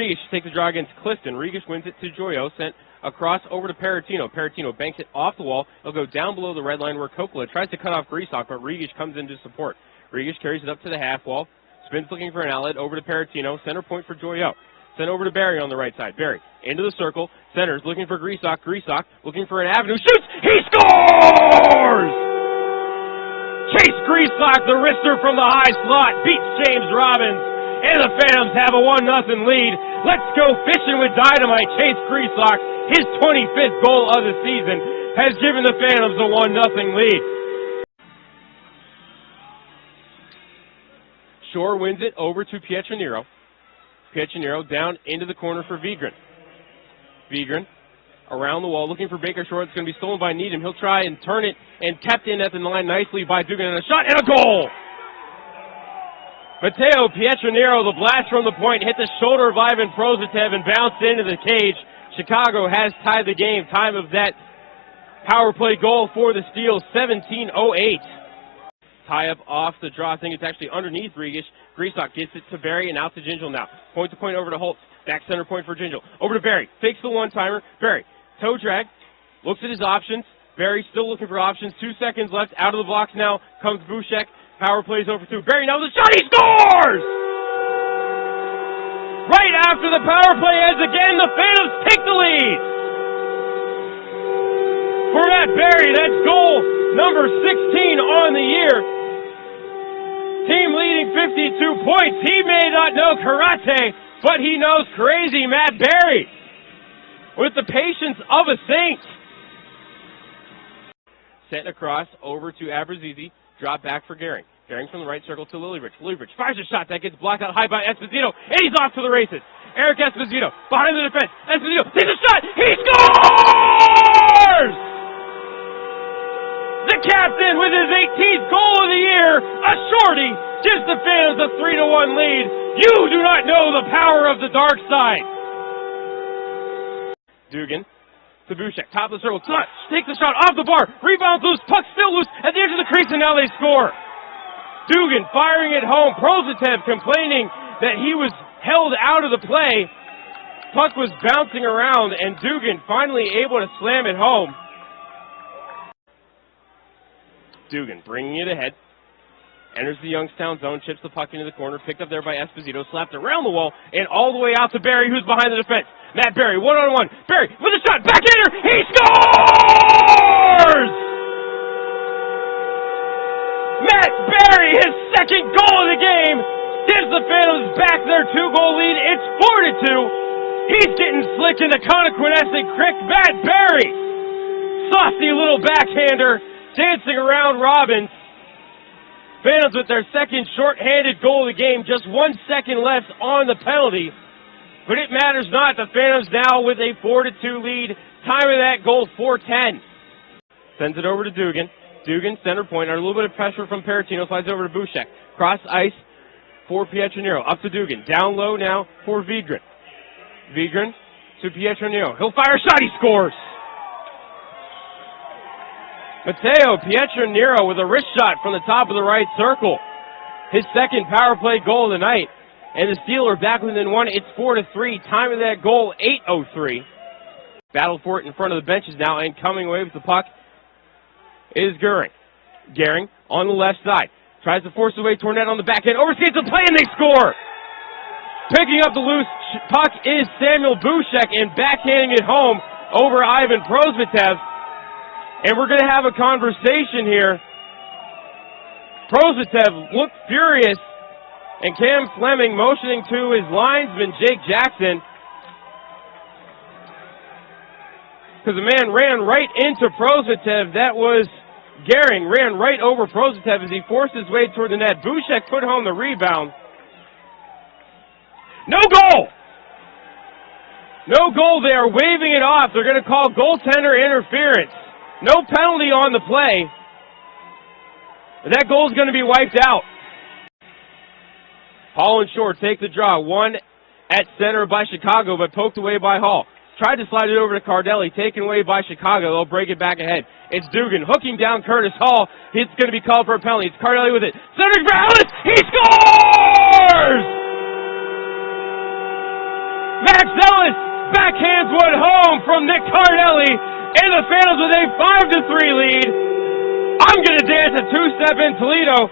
Regish takes the draw against Clifton. Regish wins it to Joyo, sent across over to Paratino. Paratino banks it off the wall. It'll go down below the red line where Kokkola tries to cut off Griesbach, but Regish comes in to support. Regish carries it up to the half wall. Spins looking for an outlet over to Paratino. Center point for Joyo. Sent over to Barry on the right side. Barry into the circle. Centers looking for Griesbach. Griesbach looking for an avenue. Shoots! He scores! Chase Griesbach, the wrister from the high slot, beats James Robbins. And the Phantoms have a 1-0 lead. Let's go fishing with dynamite. Chase Griesbach, his 25th goal of the season, has given the Phantoms a 1-0 lead. Shore wins it over to Pietranero. Pietranero down into the corner for Vigran. Vigran around the wall looking for Baker Shore. It's going to be stolen by Needham. He'll try and turn it and kept in at the line nicely by Dugan. And a shot and a goal! Matteo Pietranero, the blast from the point, hit the shoulder of Ivan Prozatev and bounced into the cage. Chicago has tied the game. Time of that power play goal for the Steels, 17:08. Tie up off the draw. I think it's actually underneath Regish. Griesbach gets it to Barry and out to Gingell now. Point to point over to Holtz. Back center point for Gingell. Over to Barry. Fakes the one-timer. Barry, toe drag. Looks at his options. Barry still looking for options. 2 seconds left. Out of the blocks now comes Bouchek. Power plays over to Barry. Now the shot. He scores! Right after the power play ends again, the Phantoms take the lead. For Matt Barry, that's goal number 16 on the year. Team leading 52 points. He may not know karate, but he knows crazy Matt Barry with the patience of a saint. Sent across over to Abrazizi. Drop back for Gehring. Gehring from the right circle to Lillibridge. Lillibridge fires a shot that gets blocked out high by Esposito, and he's off to the races. Eric Esposito behind the defense. Esposito takes a shot. He scores! The captain with his 18th goal of the year, a shorty, gives the Phantoms a 3-1 lead. You do not know the power of the dark side. Dugan to Bouchek, top of the circle, touch, takes the shot off the bar, rebounds loose, puck still loose at the edge of the crease, and now they score. Dugan firing it home. Prozatev complaining that he was held out of the play. Puck was bouncing around, and Dugan finally able to slam it home. Dugan bringing it ahead. Enters the Youngstown zone, chips the puck into the corner, picked up there by Esposito, slapped around the wall, and all the way out to Barry, who's behind the defense. Matt Barry, one-on-one. Barry with a shot, backhander, he scores! Matt Barry, his second goal of the game, gives the Phantoms back their 2-goal lead. It's 4-2. He's getting slick in the Connoquenessing Creek. Matt Barry, saucy little backhander, dancing around Robbins. Phantoms with their second short-handed goal of the game, just 1 second left on the penalty. But it matters not. The Phantoms now with a 4-2 lead. Time of that goal, 4:10. Sends it over to Dugan. Dugan, center point, under a little bit of pressure from Paratino, slides over to Bouchek. Cross ice for Pietranero. Up to Dugan. Down low now for Vigran. Vigran to Pietranero. He'll fire a shot. He scores. Matteo Pietranero with a wrist shot from the top of the right circle. His second power play goal of the night. And the Steelers are back within one. It's 4-3. Time of that goal, 8:03. Battle for it in front of the benches now, and coming away with the puck is Gehring. Gehring on the left side. Tries to force away Tornette on the back end. Overskates the play, and they score! Picking up the loose puck is Samuel Bouchek, and backhanding it home over Ivan Prozatev. And we're going to have a conversation here. Prozatev looked furious, and Cam Fleming motioning to his linesman, Jake Jackson, because the man ran right into Prozatev. That was Gehring, ran right over Prozatev as he forced his way toward the net. Bouchek put home the rebound. No goal! No goal. They are waving it off. They're going to call goaltender interference. No penalty on the play. But that goal is going to be wiped out. Hall and Shore take the draw. One at center by Chicago, but poked away by Hall. Tried to slide it over to Cardelli, taken away by Chicago. They'll break it back ahead. It's Dugan hooking down Curtis Hall. It's going to be called for a penalty. It's Cardelli with it. Centering for Ellis. He scores! Ellis backhands one home from Nick Cardelli, and the Phantoms with a 5-3 lead. I'm going to dance a two-step in Toledo.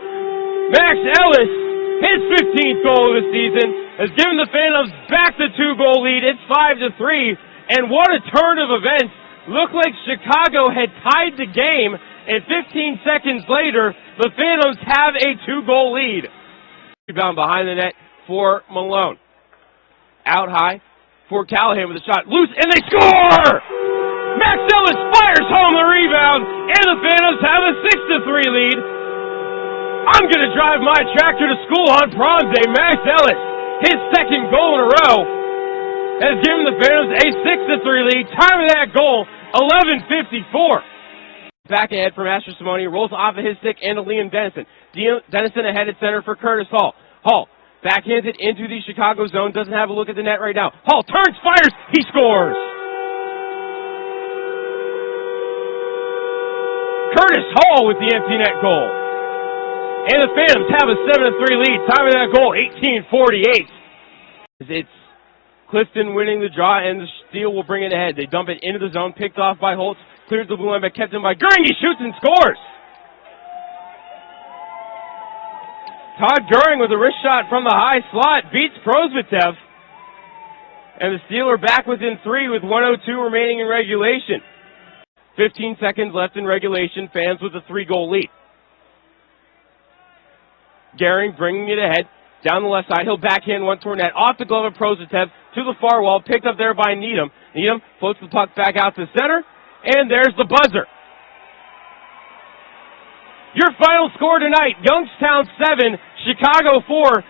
Max Ellis, his 15th goal of the season, has given the Phantoms back the 2-goal lead. It's 5-3, and what a turn of events. Looked like Chicago had tied the game, and 15 seconds later, the Phantoms have a 2-goal lead. Rebound behind the net for Malone. Out high for Callahan with a shot. Loose, and they score! Max Ellis fires home the rebound, and the Phantoms have a 6-3 lead. I'm going to drive my tractor to school on prom day. Max Ellis, his second goal in a row, has given the Phantoms a 6-3 lead. Time of that goal, 11:54. Back ahead from Asher Simone, rolls off of his stick into Liam Dennison. Dennison ahead at center for Curtis Hall. Hall backhands it into the Chicago zone, doesn't have a look at the net right now. Hall turns, fires, he scores! Curtis Hall with the empty net goal. And the Phantoms have a 7-3 lead. Time of that goal, 18:48. It's Clifton winning the draw, and the steal will bring it ahead. They dump it into the zone, picked off by Holtz, clears the blue line, but kept in by Goering. He shoots and scores! Todd Goering with a wrist shot from the high slot beats Prosvitev. And the Steeler back within 3 with 1:02 remaining in regulation. 15 seconds left in regulation. Fans with a 3-goal lead. Goering bringing it ahead. Down the left side, he'll backhand one toward net. Off the glove of Prosvitev to the far wall. Picked up there by Needham. Needham floats the puck back out to center. And there's the buzzer. Your final score tonight, Youngstown 7, Chicago 4.